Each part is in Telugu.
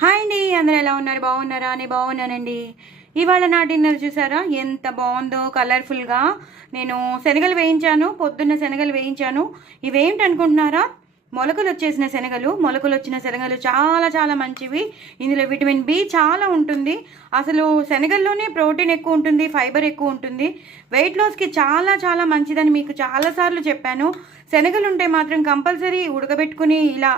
హాయ్ అండి, అందరూ ఎలా ఉన్నారు? బాగున్నారా? నేను బాగున్నానండి. ఇవాళ నా డిన్నర్ చూసారా ఎంత బాగుందో, కలర్ఫుల్గా. నేను శనగలు వేయించాను, పొద్దున్న శనగలు వేయించాను. ఇవేంటి అనుకుంటున్నారా? మొలకలు వచ్చేసిన శనగలు. మొలకలు వచ్చిన శనగలు చాలా చాలా మంచివి. ఇందులో విటమిన్ బి చాలా ఉంటుంది. అసలు శనగల్లోనే ప్రోటీన్ ఎక్కువ ఉంటుంది, ఫైబర్ ఎక్కువ ఉంటుంది. వెయిట్ లాస్కి చాలా చాలా మంచిదని మీకు చాలాసార్లు చెప్పాను. శనగలు ఉంటే మాత్రం కంపల్సరీ ఉడకబెట్టుకుని ఇలా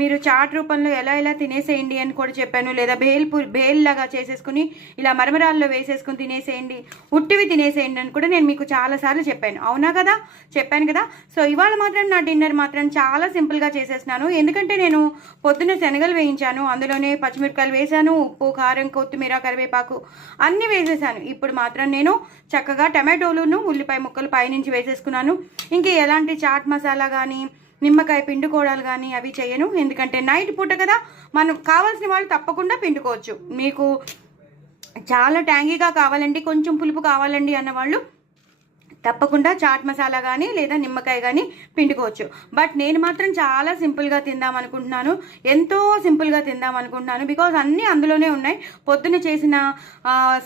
మీరు చాట్ రూపంలో ఎలా తినేసేయండి అని కూడా చెప్పాను. లేదా బేల్లాగా చేసేసుకుని ఇలా మరమరాల్లో వేసేసుకుని తినేసేయండి, ఉట్టివి తినేసేయండి అని కూడా నేను మీకు చాలాసార్లు చెప్పాను. అవునా కదా? చెప్పాను కదా. సో ఇవాళ మాత్రం నా డిన్నర్ మాత్రం చాలా సింపుల్గా చేసేసినాను. ఎందుకంటే నేను పొద్దున్న శనగలు వేయించాను, అందులోనే పచ్చిమిరపకాయలు వేసాను, ఉప్పు, కారం, కొత్తిమీర, కరివేపాకు అన్నీ వేసేసాను. ఇప్పుడు మాత్రం నేను చక్కగా టమాటోలును ఉల్లిపాయ ముక్కలు పైనుంచి వేసేసుకున్నాను. ఇంక ఎలాంటి చాట్ మసాలా కానీ నిమ్మకాయ పిండుకోవడాలు కానీ అవి చేయను. ఎందుకంటే నైట్ పూట కదా, మనం కావాల్సిన వాళ్ళు తప్పకుండా పిండుకోవచ్చు. మీకు చాలా ట్యాంగీగా కావాలండి, కొంచెం పులుపు కావాలండి అన్నవాళ్ళు తప్పకుండా చాట్ మసాలా కానీ లేదా నిమ్మకాయ కానీ పిండుకోవచ్చు. బట్ నేను మాత్రం చాలా సింపుల్గా తిందాం అనుకుంటున్నాను, ఎంతో సింపుల్గా తిందాం అనుకుంటున్నాను. బికాజ్ అన్నీ అందులోనే ఉన్నాయి. పొద్దున్న చేసిన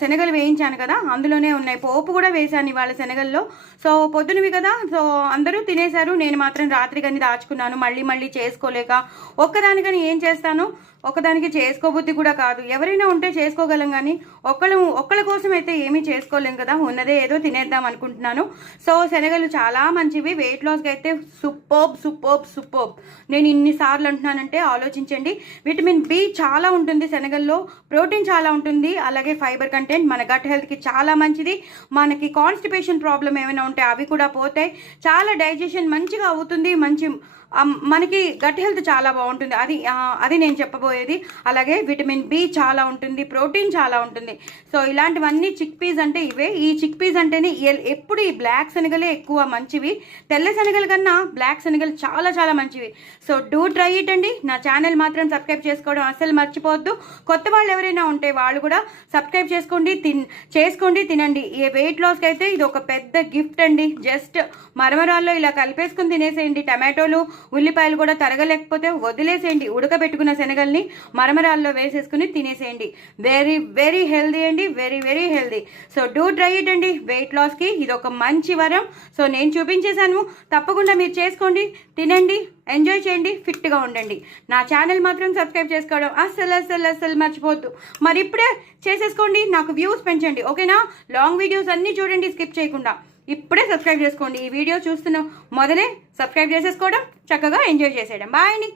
శనగలు వేయించాను కదా, అందులోనే ఉన్నాయి. పోపు కూడా వేశాను ఇవాళ శనగల్లో. సో పొద్దునవి కదా, సో అందరూ తినేశారు. నేను మాత్రం రాత్రి కానీ దాచుకున్నాను, మళ్ళీ చేసుకోలేక. ఒక్కదానికని ఏం చేస్తాను, ఒకదానికి చేసుకోబుద్ధి కూడా కాదు. ఎవరైనా ఉంటే చేసుకోగలం, కానీ ఒక్కళ్ళ కోసం అయితే ఏమీ చేసుకోలేం కదా. ఉన్నదే ఏదో తినేద్దాం అనుకుంటున్నాను. సో శనగలు చాలా మంచివి. వెయిట్ లాస్కి అయితే సూపర్బ్. నేను ఇన్నిసార్లు అంటున్నానంటే ఆలోచించండి. విటమిన్ బి చాలా ఉంటుంది శనగల్లో, ప్రోటీన్ చాలా ఉంటుంది, అలాగే ఫైబర్ కంటెంట్ మన గట్ హెల్త్కి చాలా మంచిది. మనకి కాన్స్టిపేషన్ ప్రాబ్లం ఏమైనా ఉంటే అవి కూడా పోతాయి. చాలా డైజెషన్ మంచిగా అవుతుంది. మనకి గట్ హెల్త్ చాలా బాగుంటుంది. అది నేను చెప్పబోయేది. అలాగే విటమిన్ బి చాలా ఉంటుంది, ప్రోటీన్ చాలా ఉంటుంది. సో ఇలాంటివన్నీ చిక్ పీస్ అంటే ఇవే. ఈ చిక్ పీస్ అంటేనే ఎప్పుడు ఈ బ్లాక్ శనగలే ఎక్కువ మంచివి. తెల్ల శనగల కన్నా బ్లాక్ శనగలు చాలా చాలా మంచివి. సో డూ ట్రై ఇట్ అండి. నా ఛానల్ మాత్రం సబ్స్క్రైబ్ చేసుకోవడం అస్సలు మర్చిపోవద్దు. కొత్త వాళ్ళు ఎవరైనా ఉంటే వాళ్ళు కూడా సబ్స్క్రైబ్ చేసుకోండి, తినండి. ఈ వెయిట్ లాస్కి అయితే ఇది ఒక పెద్ద గిఫ్ట్ అండి. జస్ట్ మరమరాల్లో ఇలా కలిపేసుకుని తినేసేయండి. టమాటోలు, ఉల్లిపాయలు కూడా తరగలేకపోతే వదిలేసేయండి. ఉడకబెట్టుకున్న శనగల్ని మరమరాల్లో వేసేసుకుని తినేసేయండి. వెరీ హెల్దీ అండి, very healthy. So do try it అండి. వెయిట్ లాస్కి ఇది ఒక మంచి వరం. సో నేను చూపించేశాను, తప్పకుండా మీరు చేసుకోండి, తినండి, ఎంజాయ్ చేయండి, ఫిట్గా ఉండండి. నా ఛానల్ మాత్రం సబ్స్క్రైబ్ చేసుకోవడం అస్సలు మర్చిపోవద్దు. మరి ఇప్పుడే చేసేసుకోండి, నాకు వ్యూస్ పెంచండి. ఓకేనా? లాంగ్ వీడియోస్ అన్నీ చూడండి స్కిప్ చేయకుండా. ఇప్పుడే సబ్స్క్రైబ్ చేసుకోండి. ఈ వీడియో చూస్తున్న మొదలే సబ్స్క్రైబ్ చేసేసుకోవడం, చక్కగా ఎంజాయ్ చేసేయడం. బాయ్ అండి.